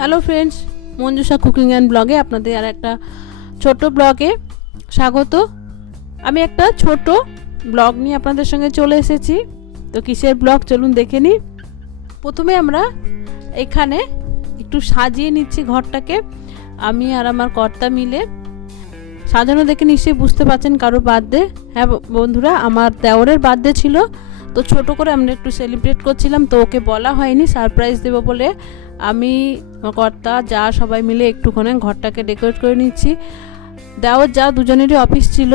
Hello friends, Manjusha cooking and ব্লগে আপনাদের আর একটা ছোট ব্লগে স্বাগত। আমি একটা ছোট ব্লগ নিয়ে আপনাদের সঙ্গে চলে এসেছি। তো কিসের ব্লগ চলুন দেখে নিই। প্রথমে আমরা এখানে একটু সাজিয়ে নিচ্ছি ঘরটাকে, আমি আর আমার কর্তা মিলে। সাজানো দেখে নিশ্চয়ই বুঝতে পারছেন কারোর বার্থডে। হ্যাঁ বন্ধুরা, আমার দেওরের বার্থডে ছিল, তো ছোট করে আমরা একটু সেলিব্রেট করছিলাম। তো ওকে বলা হয়নি, সারপ্রাইজ দেবো বলে আমি কর্তা যা সবাই মিলে একটুখানি ঘরটাকে ডেকোরেট করে নিচ্ছি। দেওর যা দুজনেরই অফিস ছিল,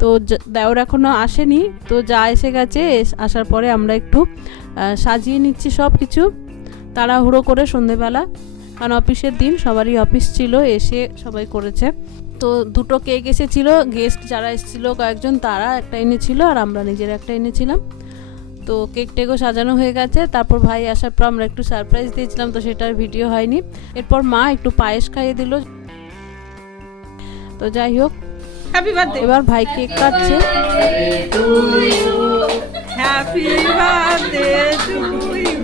তো দেওর এখনও আসেনি, তো যা এসে গেছে। আসার পরে আমরা একটু সাজিয়ে নিচ্ছি সব কিছু তাড়াহুড়ো করে সন্ধেবেলা, কারণ অফিসের দিন, সবারই অফিস ছিল, এসে সবাই করেছে। তো দুটো কেক এসেছিল, গেস্ট যারা এসেছিলো কয়েকজন তারা একটা এনেছিল আর আমরা নিজেরা একটা এনেছিলাম। তো কেক টেকও সাজানো হয়ে গেছে। তারপর ভাই আসার পর আমরা একটু সারপ্রাইজ দিয়েছিলাম, তো সেটার ভিডিও হয়নি। এরপর মা একটু পায়েস খাইয়ে দিল। তো যাই হোক, হ্যাপি বার্থডে। এবার ভাই কেক কাটছে। Happy birthday to you,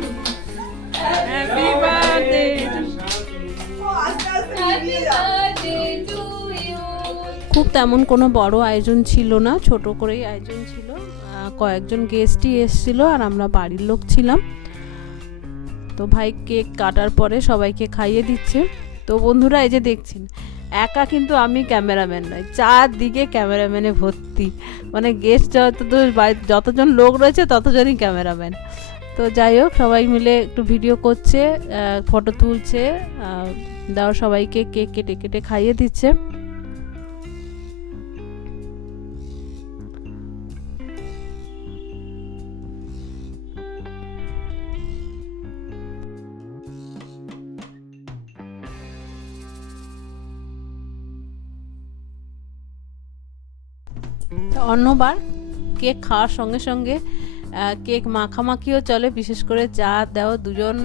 happy birthday খুব তেমন কোনো বড় আয়োজন ছিল না, ছোট করেই আয়োজন ছিল। কয়েকজন গেস্টই এসেছিল আর আমরা বাড়ির লোক ছিলাম। তো ভাই কেক কাটার পরে সবাইকে খাইয়ে দিচ্ছে। তো বন্ধুরা, এই যে দেখছেন, একা কিন্তু আমি ক্যামেরাম্যান নয়, চারদিকে ক্যামেরাম্যানে ভর্তি। মানে গেস্ট যতজন লোক রয়েছে ততজনই ক্যামেরাম্যান। তো যাই হোক, সবাই মিলে একটু ভিডিও করছে, ফটো তুলছে, দাও সবাইকে কেক কেটে কেটে খাইয়ে দিচ্ছে। অন্যবার কেক খাওয়ার সঙ্গে সঙ্গে কেক মাখামাখিও চলে, বিশেষ করে যা দেও দুজন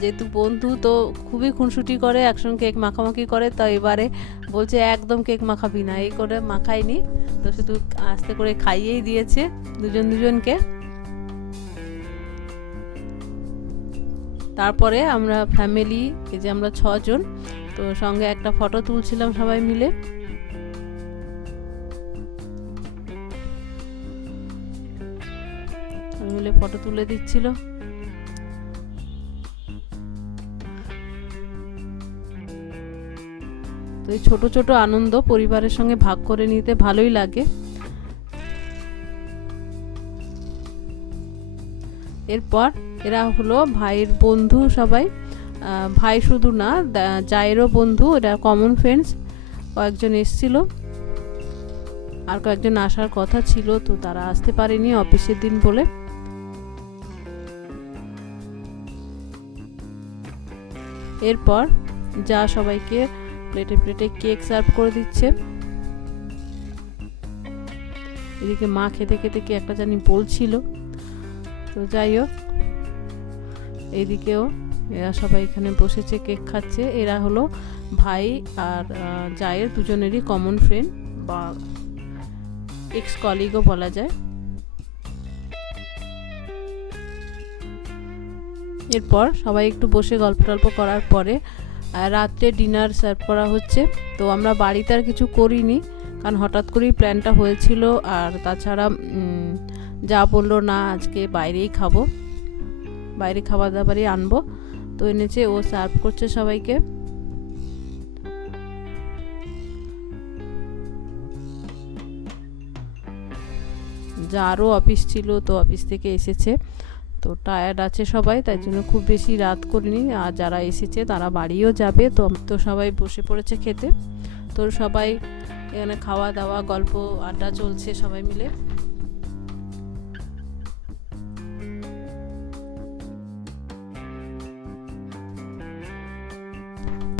যেহেতু বন্ধু, তো খুবই খুনসুটি করে, একসঙ্গে কেক মাখামাখি করে। তো এবারে বলছে একদম কেক মাখাবি না, এই করে মাখাইনি, তো শুধু আস্তে করে খাইয়েই দিয়েছে দুজনকে। তারপরে আমরা ফ্যামিলি, এই যে আমরা 6 জন, তো সঙ্গে একটা ফটো তুলছিলাম সবাই মিলে। মিলে ফটো তুলে দিচ্ছিল। তো এই ছোট ছোট আনন্দ পরিবারের সঙ্গে ভাগ করে নিতে ভালোই লাগে। এরপর এরা হলো ভাইয়ের বন্ধু সবাই, ভাই শুধু না, জায়েরও বন্ধু, এরা কমন ফ্রেন্ডস। কয়েকজন এসেছিল, আর কয়েকজন আসার কথা ছিল, তো তারা আসতে পারেনি অফিসের দিন বলে। এরপর যা সবাইকে প্লেটে প্লেটে কেক সার্ভ করে দিচ্ছে। এদিকে মা খেতে খেতে কি একটা জানি বলছিল। তো যাই হোক, এইদিকেও এরা সবাই এখানে বসেছে, কেক খাচ্ছে। এরা হলো ভাই আর জায়ের দুজনেরই কমন ফ্রেন্ড বা এক্স কলিগও বলা যায়। এরপর সবাই একটু বসে গল্প টল্প করার পরে রাত্রে ডিনার সার্ভ করা হচ্ছে। তো আমরা বাড়িতে আর কিছু করিনি, কারণ হঠাৎ করেই প্ল্যানটা হয়েছিল। আর তাছাড়া যা বললো না, আজকে বাইরেই খাবো, বাইরে খাবার দাবারই আনবো, তো এনেছে, ও সার্ভ করছে সবাইকে। যারও অফিস ছিল, তো অফিস থেকে এসেছে, তো টায়ার্ড আছে সবাই, তাই জন্য খুব বেশি রাত করিনি। আর যারা এসেছে তারা বাড়িও যাবে, তো সবাই বসে পড়েছে খেতে। তো সবাই এখানে খাওয়া দাওয়া, গল্প আড্ডা চলছে সবাই মিলে।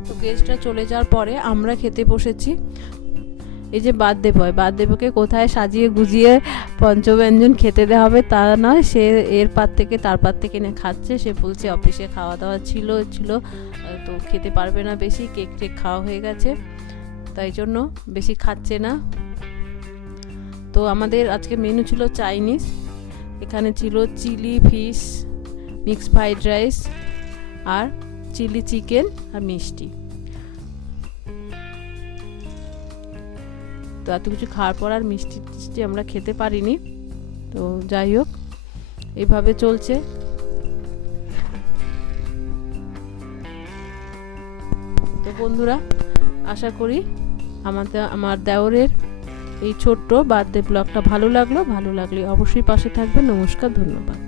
তো গেস্টরা চলে যাওয়ার পরে আমরা খেতে বসেছি। এই যে বার্থডে বয়কে কোথায় সাজিয়ে গুজিয়ে পঞ্চব্যঞ্জন খেতে দেওয়া হবে তা নয়, সে এর পার থেকে তার পার থেকে নিয়ে খাচ্ছে। সে বলছে অফিসে খাওয়া দাওয়া ছিল, তো খেতে পারবে না বেশি, কেক টেক খাওয়া হয়ে গেছে, তাই জন্য বেশি খাচ্ছে না। তো আমাদের আজকে মেনু ছিল চাইনিজ, এখানে ছিল chilli fish, mixed fried rice আর চিলি চিকেন আর মিষ্টি। তো এত কিছু খাওয়ার পর আর মিষ্টি টিষ্টি আমরা খেতে পারিনি। তো যাই হোক, এইভাবে চলছে। তো বন্ধুরা, আশা করি আমার দেওরের এই ছোট্ট বার্থডে ব্লগটা ভালো লাগলো। ভালো লাগলে অবশ্যই পাশে থাকবেন। নমস্কার, ধন্যবাদ।